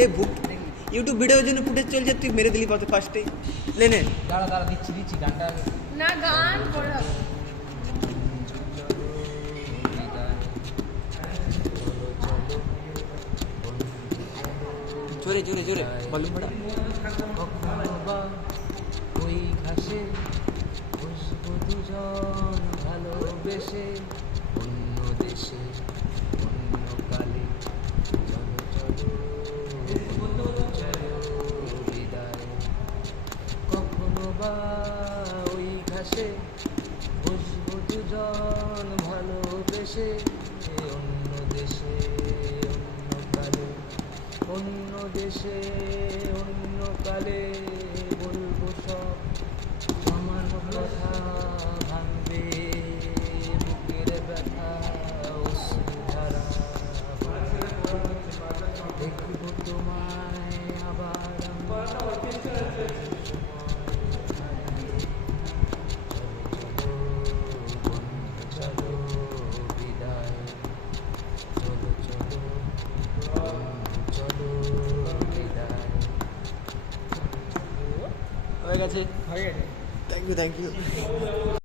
এ বুক YouTube ভিডিওর জন্য footage চলছে, তুই মেরে দিলি কত ফার্স্টেই। লেনে দাঁড়া দাঁড়া দিচ্ছি গানটা আগে। না গান পড়ে হবে। জোরে জোরে জোরে ভলিউম বাড়া। কখনো বা ওই ঘাসে বসবো দুজন ভালোবেসে, অন্য দেশে অন্য কালে, চলো চলো বিদায়। কখনো বা ওই ঘাসে বসবো দুজন ভালোবেসে, অন্য দেশে অন্য কালে, অন্য দেশে অন্য কালে বলবো সব জমানো কথা, ভাঙবে বুকের ব্যথা অশ্রুধারা। দেখব তোমায় আবার চলো বিদায়, চলো চলো বিদায়। হয়ে গেছে। হয়ে গেছে। Thank you thank you.